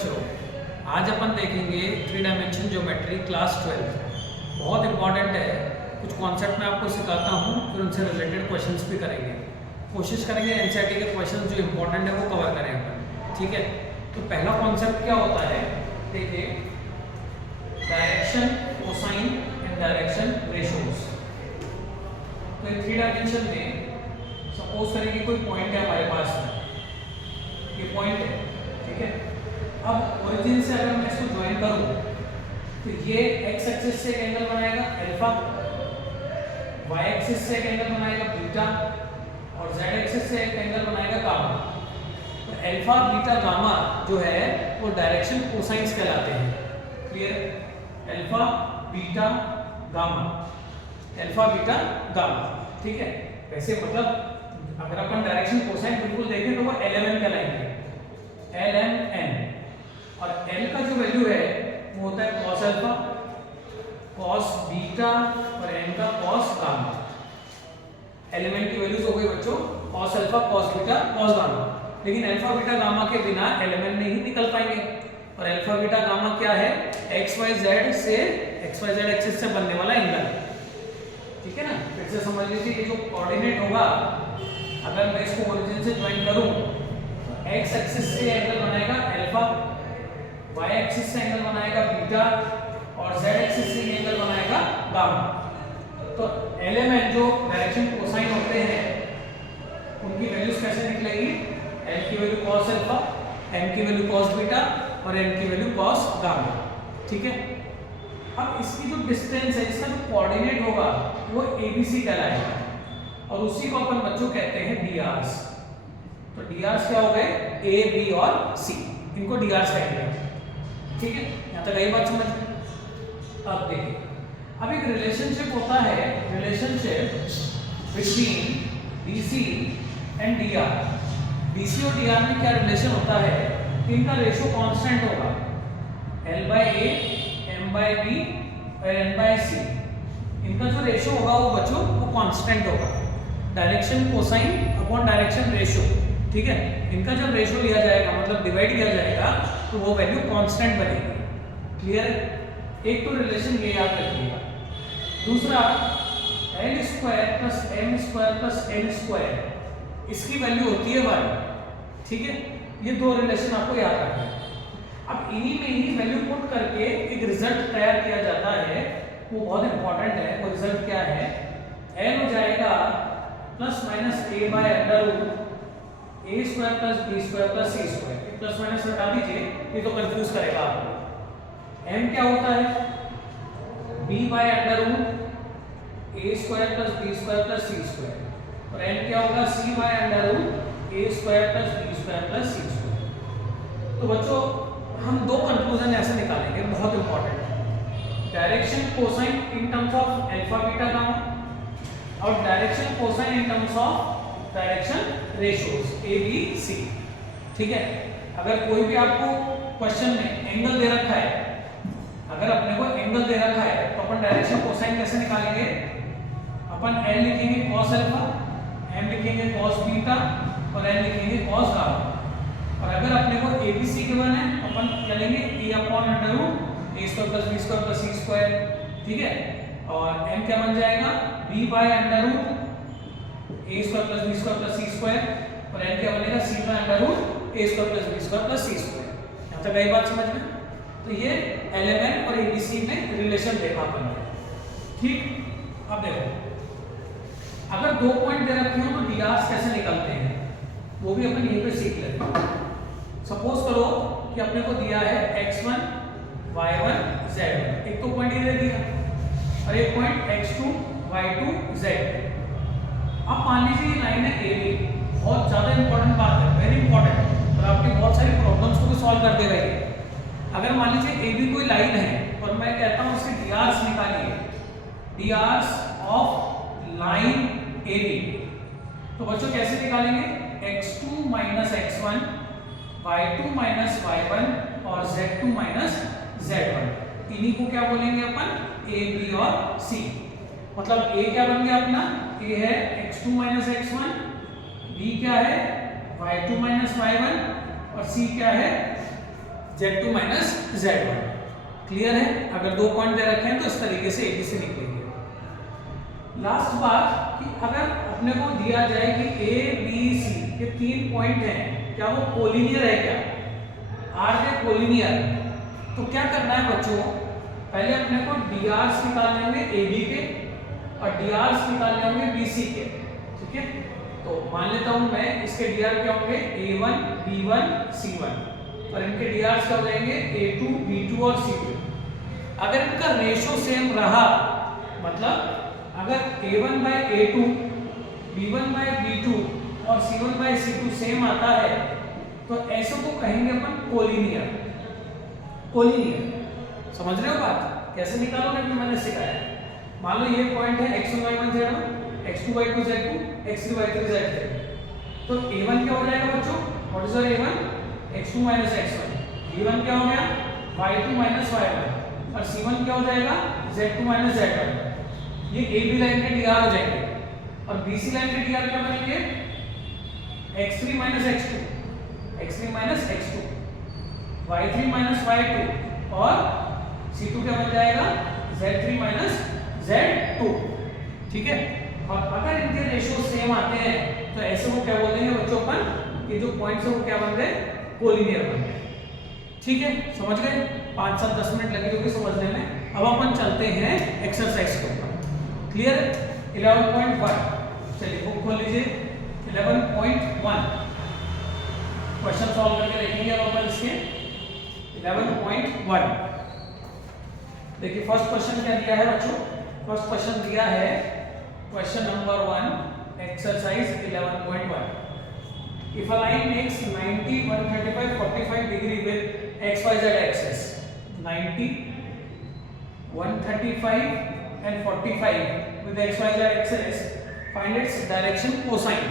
बच्चों, आज अपन देखेंगे 3 डायमेंशन ज्योमेट्री क्लास 12। बहुत इंपॉर्टेंट है। कुछ कॉन्सेप्ट मैं आपको सिखाता हूँ, फिर उनसे रिलेटेड क्वेश्चंस भी करेंगे। कोशिश करेंगे एनसीईआरटी के क्वेश्चंस जो इंपॉर्टेंट है वो कवर करें अपन, ठीक है। तो पहला कॉन्सेप्ट क्या होता है, देखिए, direction cosine and direction ratios. तो इन 3 डायमेंशन में सपोज करें कि कोई पॉइंट है हमारे पास में, ये पॉइंट है, ठीक है। अब ओरिजिन से अगर मैं इसको ज्वाइन करूं तो ये एक्स एक्सिस से एक एंगल बनाएगा अल्फा, वाई एक्सिस से एक एंगल बनाएगा बीटा और जेड एक्सिस से एक एंगल बनाएगा गामा। तो अल्फा बीटा गामा जो है वो डायरेक्शन कोसाइंस कहलाते हैं। Clear? Alpha beta gamma, alpha beta gamma, ठीक है। वैसे मतलब अगर अपन डायरेक्शन कोसाइन बिल्कुल देखें तो वो LMN कहलाएंगे, LMN। और L का जो वैल्यू है वो होता है cos अल्फा, cos बीटा और N का cos गामा। LMN की वैल्यूज हो गई बच्चों cos alpha, cos beta, cos gamma. लेकिन अल्फा बीटा गामा के बिना LMN नहीं निकल पाएंगे। और अल्फा बीटा गामा क्या है? XYZ से XYZ एक्सिस से बनने वाला एंगल, ठीक है ना। फिर से समझ लीजिए, ये जो कोऑर्डिनेट होगा, अगर मैं इसको ओरिजिन से ज्वाइन करूं तो x एक्सिस से एंगल बनाएगा अल्फा, y एक्सिस से एंगल बनाएगा बीटा और z एक्सिस से एंगल बनाएगा गामा। तो LMN जो डायरेक्शन कोसाइन होते हैं उनकी वैल्यूज कैसे निकलेगी? l की वैल्यू cos अल्फा, m की वैल्यू cos बीटा और n की वैल्यू cos गामा, ठीक है। अब इसकी जो डिस्टेंस है, इसका जो कोऑर्डिनेट होगा वो ABC कहलाएगा और उसी को अपन बच्चों कहते हैं DRs। तो DRs क्या हो गए? A, B और C, इनको DRs कहेंगे, ठीक है। यहाँ तक यही बात समझ में? अब देखिए, अब एक रिलेशनशिप होता है, relationship between BC and DR। BC और DR में क्या रिलेशन होता है? इनका रेशियो कांस्टेंट होगा, L/A, M/B और N/C। इनका जो रेशियो होगा वो बच्चों वो कांस्टेंट होगा, direction cosine upon direction ratio, ठीक है। इनका जब रेशियो लिया जाएगा, मतलब डिवाइड किया जाएगा, तो वो वैल्यू कांस्टेंट बनेगी। क्लियर है? एक तो रिलेशन ये याद रखिएगा। दूसरा, L² + M² + N², इसकी वैल्यू होती है 1, ठीक है। ये दो रिलेशन आपको याद रखना है। अब इन्हीं में ही वैल्यू पुट करके एक रिजल्ट तैयार किया जाता है, वो बहुत इंपॉर्टेंट है। वो रिजल्ट क्या है? N हो जाएगा ±A/√A² + B² + C²। Plus minus हटा दीजिए, ये तो कंफ्यूज करेगा आपको। M क्या होता है? B/√A² + B² + C² और N क्या होगा? C/√A² + B² + C²। तो बच्चों हम दो कंक्लूजन ऐसे निकालेंगे, बहुत important. Direction cosine in terms of alpha beta gamma और direction cosine in terms of direction ratios ABC, ठीक है। अगर कोई भी आपको क्वेश्चन में एंगल दे रखा है, अगर अपने को एंगल दे रखा है, तो अपन डायरेक्शन कोसाइन कैसे निकालेंगे? अपन L लिखेंगे cos अल्फा, M लिखेंगे cos बीटा और N लिखेंगे cos गामा। और अगर अपने को ABC गिवन है, अपन क्या लेंगे? A/√A² + B² + C², ठीक है। और M क्या बन जाएगा? B/√A² + B² + C² और N क्या बनेगा? C/√A² + B² + C²। यहाँ तक यही बात समझ में? तो ये LMN और ABC में रिलेशन देखा अपन ने, ठीक। अब देखो, अगर दो पॉइंट दे रखे हो तो DRs कैसे निकलते हैं वो भी अपन यहीं पे सीख लेते हैं। सपोज करो कि अपने को दिया है x1, y1, z1, एक तो पॉइंट ये दे दिया और एक पॉइंट x2, y2, z। अब मान लीजिए ये लाइन है AB, बहुत ज्यादा इंपॉर्टेंट बात है, वेरी इंपॉर्टेंट, और आपकी बहुत सारी प्रॉब्लम्स को भी सॉल्व कर देगा ये। अगर मान लीजिए AB कोई लाइन है और मैं कहता हूं उसके DRs निकालिए, DRs ऑफ लाइन AB, तो बच्चों कैसे निकालेंगे? x2 - x1, y2 - y1 और z2 - z1। इन्हीं को क्या बोलेंगे अपन? A, B और C। मतलब A क्या बन गया अपना? A है x2 - x1, B क्या है? y2 - y1 और C क्या है? Z2 minus Z1। क्लियर है? अगर 2 पॉइंट दे रखे हैं तो इस तरीके से ABC निकलेंगे। लास्ट बात कि अगर अपने को दिया जाए कि A B C के 3 पॉइंट हैं, क्या वो कोलिनियर है? क्या आर दे कोलिनियर? तो क्या करना है बच्चों, पहले अपने को DRs निकालने होंगे AB के और DRs निकालने होंगे BC के। ठीक है, तो मान लेता हूं मैं इसके DR क्या होंगे A1 B1 C1 और इनके DRs क्या हो जाएंगे A2 B2 और C2। अगर इनका रेशो सेम रहा, मतलब अगर A1 by A2 B1 by B2 और C1 by C2 सेम आता है तो ऐसे को कहेंगे अपन कोलिनियर। कोलिनियर समझ रहे हो बात? कैसे निकालोगे कि मैंने सिखाया। मान लो ये पॉइंट है x1 y1 z1 x2 y2 z2 x3 y3 z3। तो A1 क्या हो जाएगा बच्चों? What is your A1? x2 minus x1। B1 क्या हो गया? y2 minus y1 और C1 क्या हो जाएगा? z2 minus z1। ये AB लाइन के DR हो जाएंगे और BC लाइन के DR क्या बनेंगे? x3 minus x2 x3 minus x2 y3 minus y2 और C2 क्या बन जाएगा? z3 minus z2। ठीक है, और अगर इनके रेशियो सेम आते हैं तो ऐसे को क्या बोल देंगे बच्चों अपन, ये जो पॉइंट्स है वो क्या बन गए? कोलिनियर बन गए। ठीक है, समझ गए? 5-7-10 मिनट लगे होंगे समझने में। अब अपन चलते हैं एक्सरसाइज के ऊपर। क्लियर? 11.1 चलिए बुक खोल लीजिए। 11.1 क्वेश्चन सॉल्व करके देखेंगे अब अपन इसके। 11.1 देखिए फर्स्ट क्वेश्चन क्या दिया है बच्चों? फर्स्ट क्वेश्चन दिया है question number 1 exercise 11.1। If a line makes 90, 135, 45 degree with XYZ axis, 90, 135 and 45 with XYZ axis, find its direction cosine।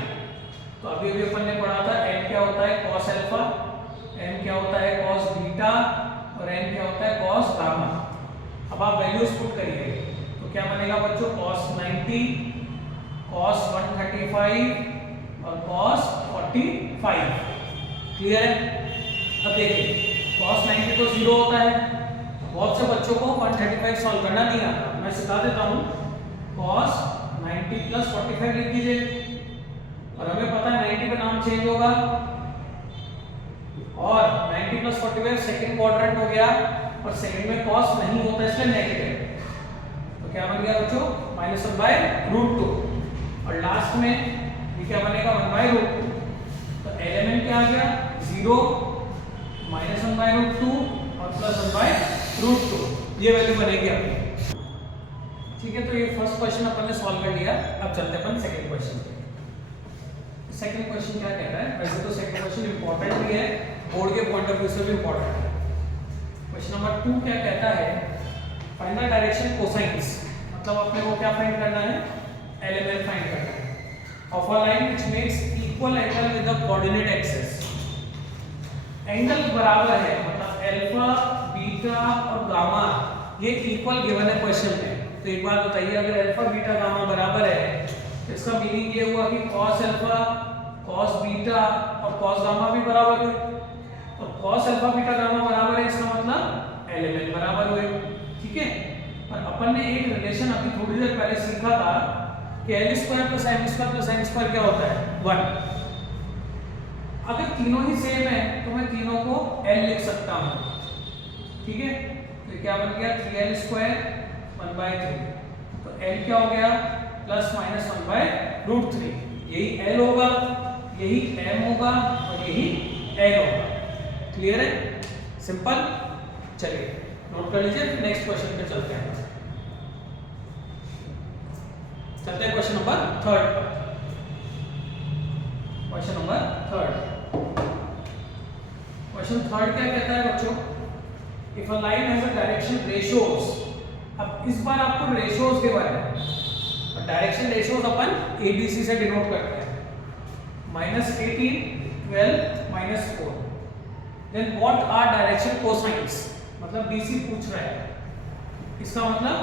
तो अभी अभी अपन ने पढ़ा था n क्या होता है cos अल्फा, n क्या होता है cos बीटा और n क्या होता है cos गामा। अब आप वैल्यूज पुट करिए तो क्या बनेगा बच्चों? cos 90, cos 135 और cos 45। क्लियर है? अब देखिए cos 90 तो 0 होता है। बहुत से बच्चों को 135 सॉल्व करना नहीं आता, मैं सिखा देता हूँ। cos 90 plus 45 लिख दीजिए और हमें पता है 90 का नाम चेंज होगा और 90 plus 45 सेकंड क्वाड्रेंट हो गया और सेकंड में cos नहीं होता इसलिए नेगेटिव। तो क्या बन गया बच्चों? -1/√2 और लास्ट में ये क्या बनेगा? 1/√2। तो एलिमेंट क्या आ गया? 0 -1/√2 और +1/√2, ये वैल्यू बनेगी अपनी। ठीक है, तो ये फर्स्ट क्वेश्चन अपन ने सॉल्व कर लिया। अब चलते हैं अपन सेकंड क्वेश्चन पे। सेकंड क्वेश्चन क्या कहता है? वैसे तो सेकंड क्वेश्चन इंपॉर्टेंट भी है, बोर्ड के पॉइंट ऑफ व्यू से भी इंपॉर्टेंट है। क्वेश्चन नंबर 2 क्या कहता है? Find the direction cosines. मतलब अपने को क्या फाइंड करना है? एलिमेंट फाइंड करना है of a line which makes equal angle with the coordinate axis. Angle बराबर है, मतलब अल्फा बीटा और गामा ये इक्वल गिवन है क्वेश्चन में। तो एक बात बताइए, अगर अल्फा बीटा गामा बराबर है तो इसका मीनिंग ये हुआ कि cos अल्फा cos बीटा और cos गामा भी बराबर है। और cos अल्फा बीटा गामा बराबर है, इसका मतलब एलिमेंट बराबर हुए। ठीक है, और अपन ने एक रिलेशन अभी थोड़ी देर पहले सीखा था कि l² + m² + n² क्या होता है? 1। अगर तीनों ही सेम है तो मैं तीनों को l लिख सकता हूं। ठीक है, तो क्या बन गया? 3l² 1/3। तो l क्या हो गया? ±1/√3। यही l होगा, यही m होगा और यही n होगा। क्लियर है? सिंपल। चलिए नोट कर लीजिए, नेक्स्ट क्वेश्चन पे चलते हैं। चलते हैं क्वेश्चन नंबर 3 पर। क्वेश्चन नंबर 3 क्वेश्चन 3 क्या कहता है बच्चों? If a line has a direction ratios. अब इस बार आपको रेशियोज के बारे में, और डायरेक्शन रेशियोज अपन ABC से डिनोट करते हैं। -18 12 -4। Then what are direction cosines? मतलब BC पूछ रहा है, इसका मतलब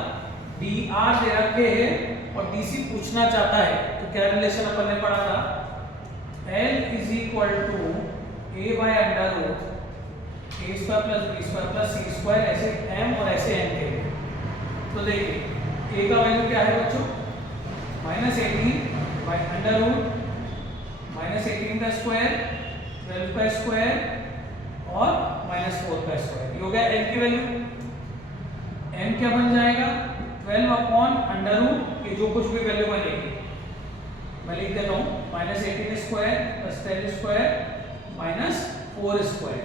DR दे रखे हैं और DC पूछना चाहता है। तो क्या रिलेशन अपन ने पढ़ा था? L = A/√A A square plus B square plus C square, ऐसे एम और ऐसे एन के लिए। तो देखिए ए का वैल्यू क्या है बच्चों, -18 बाई अंडर रूट -18 का स्क्वायर, 12 का स्क्वायर और -4 का स्क्वायर। ये हो गया एन की वैल्यू। एन क्या बन जाएगा, 12 अपॉन अंडर रूट, ये जो कुछ भी वैल्यू बनेगी मैं लिख देता हूँ, -18 स्क्वायर प्लस 10 स्क्वायर -4 स्क्वायर।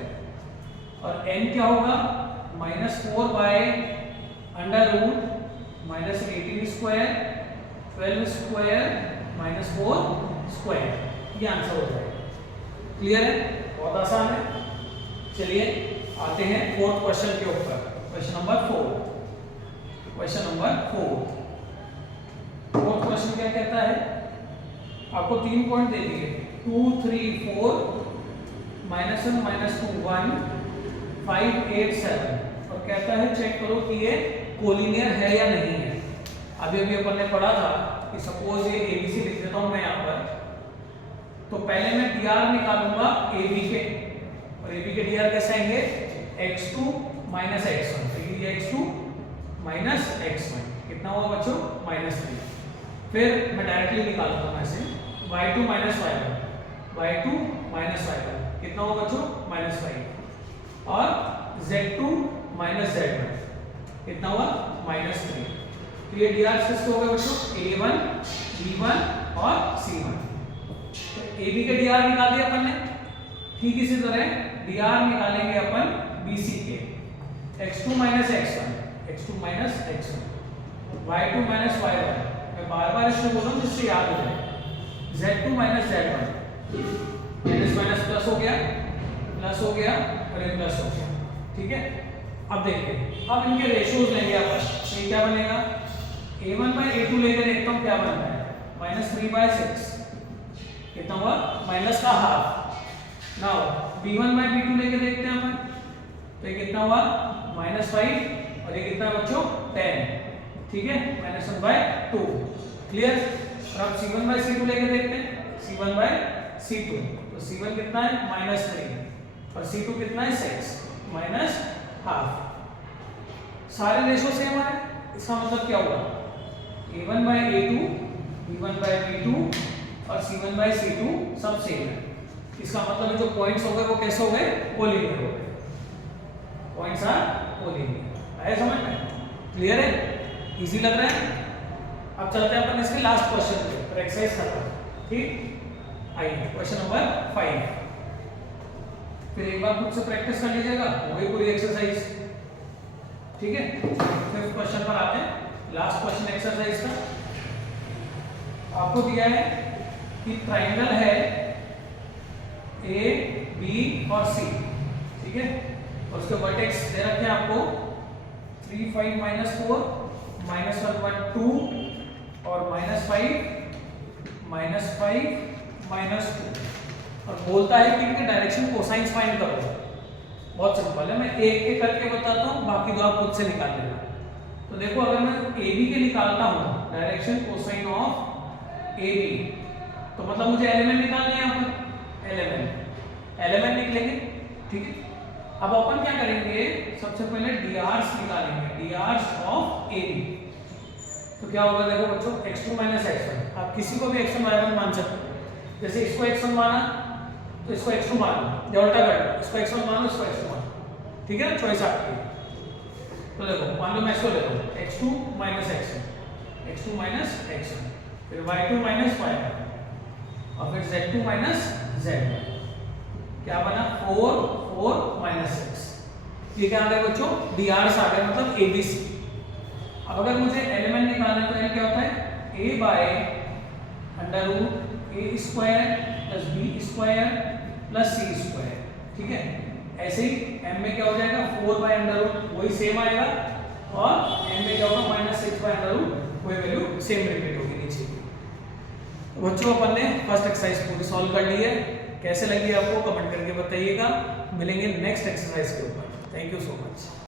और n क्या होगा, -4 by under root -18 square 12 square -4 square. ये आंसर हो जाएगा। क्लियर है, बहुत आसान है। चलिए आते हैं फोर्थ क्वेश्चन के ऊपर। Question number 4। Question number 4। Fourth question क्या कहता है, आपको 3 पॉइंट दे दिए, 2 3 4 -1 -2 1 5 8 7, और कहता है चेक करो कि ये कोलिनियर है या नहीं है। अभी अपन ने पढ़ा था कि सपोज ये ABC लिख देता हूं मैं यहाँ पर, तो पहले मैं dr निकालूंगा AB के, और AB के dr कैसे आएंगे, x2 -x1, तो ये x2 -x1 कितना होगा बच्चों, -3। फिर मैं डायरेक्टली निकालूंगा मैं से y2 -y1, y2 -y1 कितना होगा बच्चों, -5, और z2 -z1 कितना हुआ, -3। तो ये dr किसके हो गए बच्चों, a1 b1 और c1। तो ab के dr निकाल दिया अपन ने। ठीक इसी तरह dr निकालेंगे अपन bc के, x2 -x1 x2 -x1 y2 -y1, मैं बार-बार इसको बोल रहा हूं जिससे याद हो जाए, z2 -z1, माइनस प्लस हो गया, प्लस हो गया और ये प्लस हो गया। ठीक है, अब देखिए, अब इनके रेशियोज लेंगे अपन। ये क्या बनेगा, a1 बाय a2 लेकर देखता हूं क्या बनता है, -3/6 कितना हुआ, माइनस का half. Now b1 bye b2 लेकर देखते हैं अपन, तो ये कितना हुआ, -5, और ये कितना है बच्चों, 10। ठीक है, -1/2। क्लियर। और अब c1 बाय c2 लेकर देखते हैं, c1 बाय c2, तो c1 कितना है, -3, और c2 कितना है, 6, -हाफ। सारे रेशो सेम है, इसका मतलब क्या हुआ, a1 bye a2, b1 bye b2 और c1 बाय c2 सब सेम है। इसका मतलब जो पॉइंट्स हो गए वो कैसे हो गए, कोलिनियर हो गए। Points are collinear. आया समझ में, क्लियर है, इजी लग रहा है। अब चलते हैं अपन इसके लास्ट क्वेश्चन पे, और एक्सरसाइज करते हैं। ठीक, आइए क्वेश्चन नंबर 5। फिर एक बार खुद से प्रैक्टिस कर लीजिएगा, हो गई पूरी एक्सरसाइज। ठीक है, फिफ्थ क्वेश्चन पर आते हैं, लास्ट क्वेश्चन एक्सरसाइज का। आपको दिया है कि ट्राइंगल है ए बी और सी, ठीक है, और उसके वर्टेक्स दे रखे हैं आपको 3 5 -4 -1 1 2 और -5 -2, और बोलता है कि इनके डायरेक्शन कोसाइंस फाइंड करो। बहुत सिंपल है, मैं एक एक करके बताता हूँ, बाकी दो आप खुद से निकाल लेना। तो देखो, अगर मैं ए बी के निकालता हूँ direction cosine of A B, तो मतलब मुझे एलिमेंट निकालने हैं यहाँ पर, एलिमेंट निकलेंगे। ठीक है, अब अपन क्या करेंगे, सबसे पहले drs निकालेंगे, drs ऑफ ए बी। तो क्या होगा, देखो बच्चों, x2 -x1, आप किसी को भी x1 y1 मान सकते हो। जैसे इसको x1 माना तो इसको x2 मानो, या उल्टा कर लो, इसको x1 मानो, इसको x2 मानो। ठीक है, चॉइस आपकी। तो देखो, मान लो मैं इसको लेता हूँ x2 -x1, x2 -x1, फिर y2 -y1, और फिर z2 -z1। क्या बना, 4 4 -6। ये क्या आ गया बच्चों, drs आ गया, मतलब abc। अब अगर मुझे एलिमेंट निकालना है तो ये क्या होता है, a by under root a square plus b square plus c square. ठीक है, ऐसे ही m में क्या हो जाएगा, 4 बाय अंडर रूट, वही सेम आएगा, और n में क्या होगा, -6 बाय अंडर रूट, वही वैल्यू सेम रिपीट होगी नीचे। तो बच्चों, अपन ने फर्स्ट एक्सरसाइज पूरी सॉल्व कर ली है। कैसे लगी आपको कमेंट करके बताइएगा। मिलेंगे नेक्स्ट एक्सरसाइज के ऊपर। Thank you so much.